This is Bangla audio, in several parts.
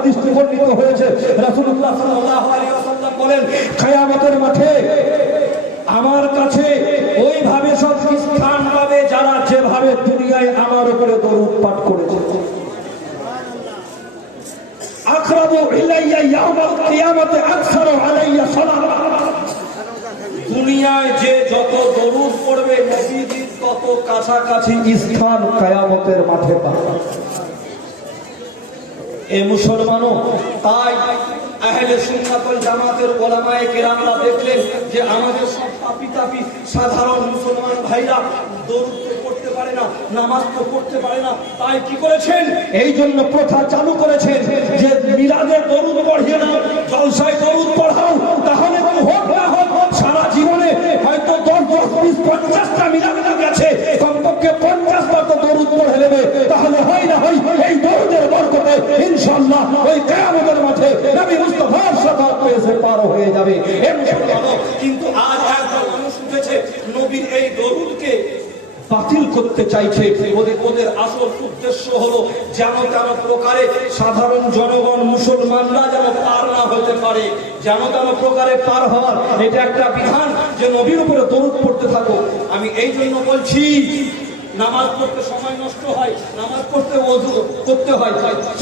হাদিসটি বর্ণিত হয়েছে, রাসূলুল্লাহ সাল্লাল্লাহু আলাইহি ওয়াসাল্লাম বলেন, কিয়ামতের মাঠে আমার কাছে ওইভাবে সব স্থান পাবে যারা যেভাবে দুনিয়ায় আমার উপরে দরুদ পাঠ করেছে। আকরাবু ইলাইয়া ইয়াউমাল কিয়ামাতি আকসারু আলাইয়া সালাত। দুনিয়ায় যে যত দরুদ পড়বে নবীজির তত কাছাকাছি স্থান কিয়ামতের মাঠে পাবে। এ মুসলমানও তাই আহলে সুন্নাত ওয়াল জামাতের উলামায়ে কেরামরা দেখলেন যে আমাদের সব পাপী সাধারণ মুসলমান ভাইরা দরুদ তো পড়তে পারে না, নামাজ তো পড়তে পারে না, তাই কি করেছেন? এই জন্য প্রথা চালু করেছেন যে মিলাদে দরুদ পড়িয়ে নাও, জলসায় দরুদ পড়াও, তাহলে কি হোক না হোক সারা জীবনে হয়তো 10, 20, 50টা মিলাদে গেছে, কমপক্ষে 50 বার তো দরুদ পড়ে নেবে, তাহলে হয় না হয় এই দরুদের বরকতে ইনশাআল্লাহ ওই কিয়ামতের মাঠে নবী মুস্তাফার শাফাত পেয়ে পার হয়ে যাবে। কিন্তু আজ একদল মানুষ উঠেছে নবীর এই দরুদকে বাতিল করতে চাইছে। ওদের আসল উদ্দেশ্য হলো যেন তেন প্রকারে সাধারণ জনগণ মুসলমানরা যেন পার না হতে পারে, যেন তেন প্রকারে পার হওয়ার এটা একটা বিধান যে নবীর উপরে দরুদ পড়তে থাকো। আমি এই জন্য বলছি, নামাজ পড়তে সময় নষ্ট হয়, নামাজ পড়তে ওযু করতে হয়,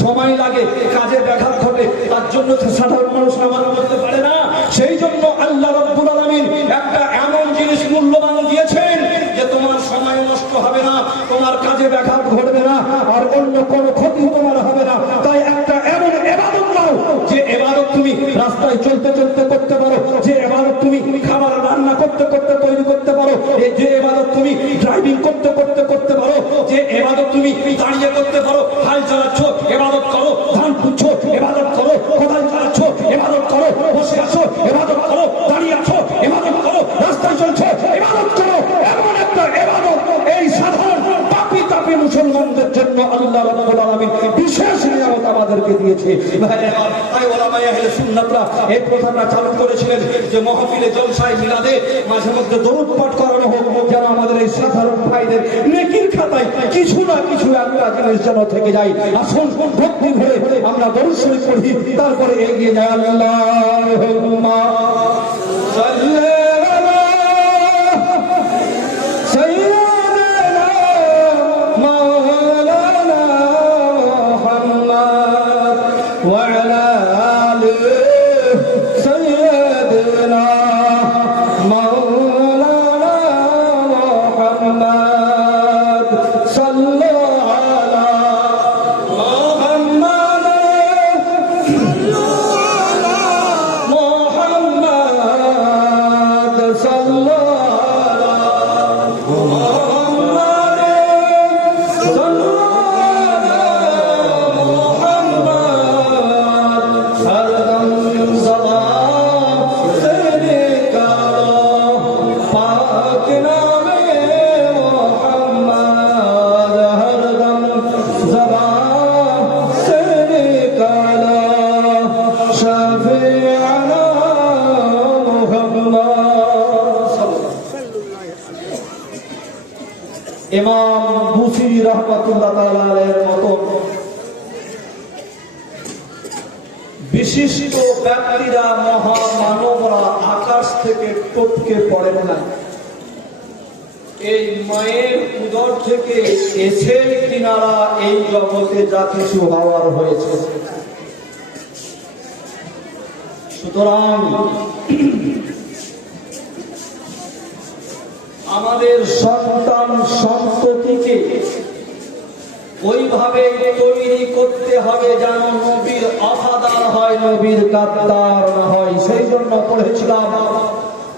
সময় লাগে, কাজে ব্যাঘাত ঘটে, তার জন্য সাধারণ মানুষ নামাজ পড়তে পারে না। সেই জন্য আল্লাহ রাব্বুল আলামিন একটা এমন জিনিস মূল্যবান দিয়েছেন যে তোমার সময় নষ্ট হবে না, তোমার কাজে ব্যাঘাত ঘটবে না, আর অন্য কোনো ক্ষতি তোমার হবে না। তাই একটা এমন ইবাদত নাও যে ইবাদত তুমি রাস্তায় চলতে চলতে করতে পারো, যে ইবাদত তুমি খাবার রান্না করতে করতে তৈরি করতে পারো, যে ইবাদত তুমি ড্রাইভিং করতে করতে করতে পারো, যে ইবাদত তুমি দাঁড়িয়ে করতে পারো, হাল চালাচ্ছ ইবাদত করো, ধান পুঁতছ ইবাদত করো, কোদাল চালাচ্ছ ইবাদত করো, বসে আছো ইবাদত করো, দাঁড়িয়ে আছো ইবাদত করো, রাস্তায় চলছো ইবাদত করো। এমন একটা ইবাদত এই সাধারণ পাপী মুসলমানদের জন্য আল্লাহ রাব্বুল আলামিন বিশেষ নিয়ামত আমাদেরকে দিয়েছে। তাই উলামায়ে আহলে সুন্নাতরা এই প্রথাটা চালু করেছিলেন যে মাহফিলে জলসায় মিলাদে মাঝে মধ্যে দরুদ পাঠ করানো হোক, যেন আমাদের এই সাধারণ ভাইদের নেকির খাতায় কিছু না কিছু একটা জিনিস যেন থেকে যায়। আসুন ভক্তি ভরে আমরা দরুদ শরীফ পড়ি, তারপরে এগিয়ে যাই। আল্লাহুম্মা সাল্লি ইমাম বুসিরি রাহমাতুল্লাহ তাআলা আলাইহির মতো বিশিষ্ট ব্যক্তিরা, মহামানবরা আকাশ থেকে টপকে পড়েন না, এই মায়ের উদর থেকে এসে কিনারা এই জগতে যা কিছু হওয়ার হয়েছে। সুতরাং আমাদের সন্তান সন্ততিকে ওইভাবে তৈরি করতে হবে যেন নবীর ওফাদার হয়, নবীর গাদ্দার না হয়। সেই জন্য পড়েছিলাম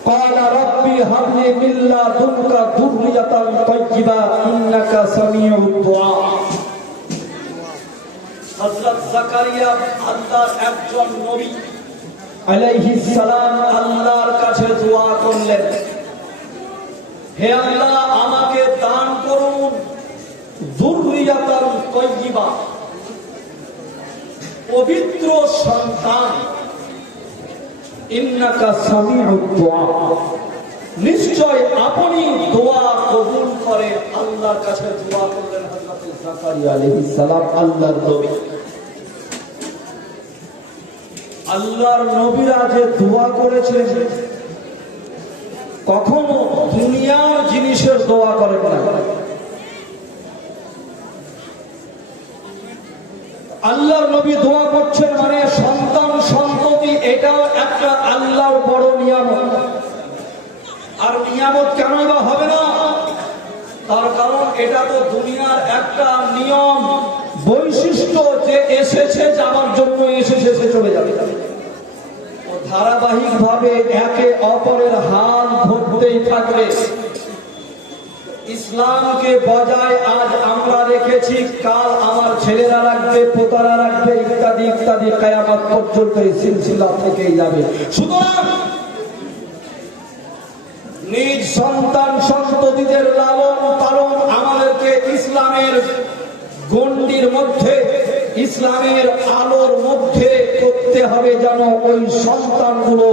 ক্বালা রাব্বি হাবলি মিন লাদুনকা যুররিয়াতান তাইয়্যিবা ইন্নাকা সামিউদ দুআ। হযরত জাকারিয়া আল্লাহর একজন নবী আলাইহিস সালাম আল্লাহর কাছে দোয়া করলেন, হে আল্লাহ আমাকে দান করুন যুররিয়াতান তাইয়্যিবা, পবিত্র সন্তান। ইন্নাকা সামিউদ দুআ, নিশ্চয় আপনি দোয়া কবুল করেন। আল্লাহর কাছে দোয়া করলেন হযরত জাকারিয়া আলাইহিস সালাম, আল্লাহর নবী। আল্লাহর নবীরা যে দোয়া করেছেন কখনো দুনিয়ার জিনিসের দোয়া করেন না। আল্লাহর নবী দোয়া করছেন মানে সন্তান সন্ততি, এটাও একটা আল্লাহর বড় নিয়ামত। আর নিয়ামত কেন বা হবে না? তার কারণ এটা তো দুনিয়ার একটা নিয়ম বৈশিষ্ট্য, যে এসেছে যাওয়ার জন্য এসেছে, সে চলে যাবে। ধারাবাহিক ভাবে একে অপরের হাত ধরতেই থাকবে। ইসলামকে বজায় আজ আমরা রেখেছি, কাল আমার ছেলেরা রাখবে, পোতারা রাখবে, ইত্যাদি ইত্যাদি, কিয়ামত পর্যন্ত এই সিলসিলা থেকেই যাবে। সুতরাং নিজ সন্তান সন্ততিদের লালন পালন আমাদেরকে ইসলামের গণ্ডির মধ্যে, ইসলামের আলোর মধ্যে করতে হবে, যেন ওই সন্তানগুলো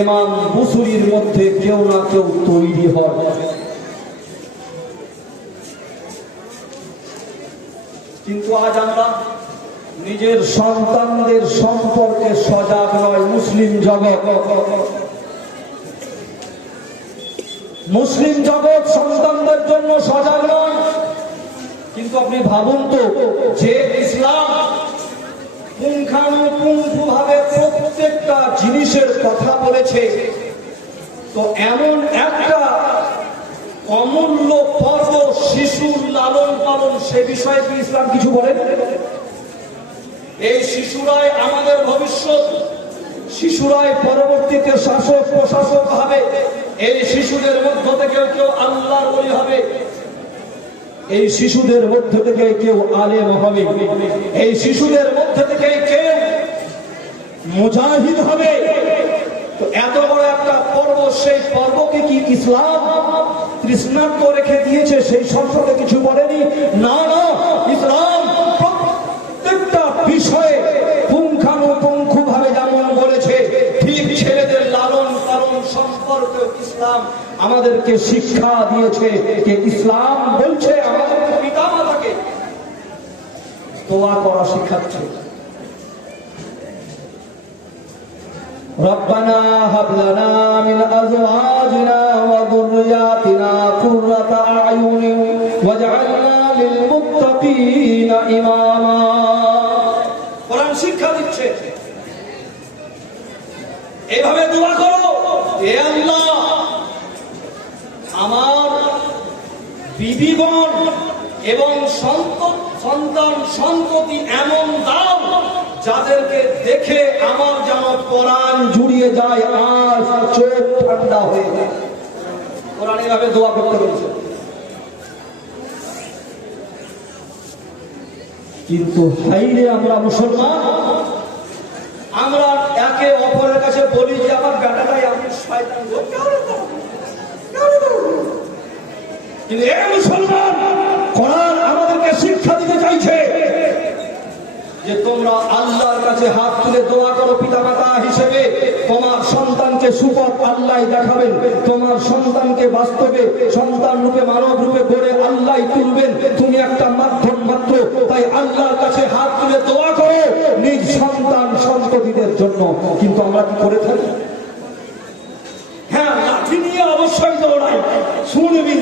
ইমাম বুসুরির মধ্যে কেউ না কেউ তৈরি হয়। কিন্তু আজ আমরা নিজের সন্তানদের সম্পর্কে সজাগ নয়। মুসলিম জগৎ সন্তানদের জন্য সজাগ নয়। কিন্তু আপনি ভাবুন তো, যে ইসলাম পুঙ্খানুপুঙ্খভাবে প্রত্যেকটা জিনিসের কথা বলেছে, তো এমন একটা অমূল্য পর্ব শিশুর লালন পালন, সে বিষয়ে কি ইসলাম কিছু বলেন? এই শিশুরাই আমাদের ভবিষ্যৎ, শিশুরাই পরবর্তীতে শাসক প্রশাসক হবে। এই শিশুদের মধ্য থেকে কেউ আল্লাহর ওলি হবে, এই শিশুদের মধ্য থেকে কেউ আলেম হবে, এই শিশুদের মধ্য থেকে কেউ মুজাহিদ হবে। তো এত বড় একটা পর্ব, সেই পর্বকে কি ইসলাম তৃষ্ণার্ত রেখে দিয়েছে? সেই সম্পর্কে কিছু বলেনি। না না, ইসলাম প্রত্যেকটা বিষয়ে পুঙ্খানুপুঙ্খ ভাবে যেমন বলেছে, ঠিক ছেলেদের লালন পালন সম্পর্কে ইসলাম আমাদেরকে শিক্ষা দিয়েছে। যে ইসলাম বলছে আমাদের পিতা মাতাকে দোয়া করা শিখাচ্ছে। রব্বানা হাব লানা মিন আজওয়াজিনা ওয়া যুররিয়াতিনা কুররাতা আ'য়ুনিন ওয়াজআলনা লিল মুত্তাকিনা ইমামা। কোরআন শিক্ষা দিচ্ছে, এইভাবে দোয়া করো, হে আল্লাহ আমার বিবিগণ এবং সন্তান সন্ততি এমন দাও যাদেরকে দেখে আমার যেন পরাণ জুড়িয়ে যায়, আর চোখ ঠান্ডা হয়ে যায়। কোরআন এভাবে দোয়া করতে বলছে। কিন্তু হাইরে আমরা মুসলমান, আমরা একে অপরের কাছে বলি যে আমার বেটাটাই আমি শয়তান। কিন্তু এই মুসলমান, কোরআন আমাদেরকে শিক্ষা দিতে চাইছে যে তোমরা আল্লাহর কাছে হাত তুলে দোয়া করো। পিতামাতা হিসেবে তোমার সন্তানকে সুপথ আল্লাহ দেখাবেন, তোমার সন্তানকে বাস্তবে সন্তান রূপে মানব রূপে গড়ে আল্লাহ তুলবেন। তুমি একটা মাধ্যম মাত্র, তাই আল্লাহর কাছে হাত তুলে দোয়া করো নিজ সন্তান সন্ততিদের জন্য। কিন্তু আমরা কি করে থাকি? হ্যাঁ, লাঠি নিয়ে অবশ্যই দৌড়াই, শুনবি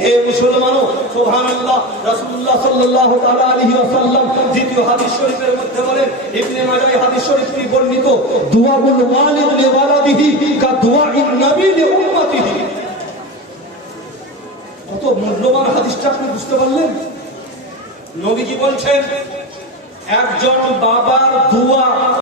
হে মুসলমানও। সুবহানাল্লাহ, রাসূলুল্লাহ সাল্লাল্লাহু তাআলা আলাইহি ওয়াসাল্লাম দ্বিতীয় হাদিস শরীফের মধ্যে বলেন, ইবনে মাজাহ হাদিস শরীফে বর্ণিত, দুআউল ওয়ালিদ লিওয়ালাদিহি কা দুআইন নবী লিউম্মতিহি। কত মূল্যবান হাদিসটা আপনি বুঝতে পারলেন? নবীজি বলছেন, একজন বাবার দোয়া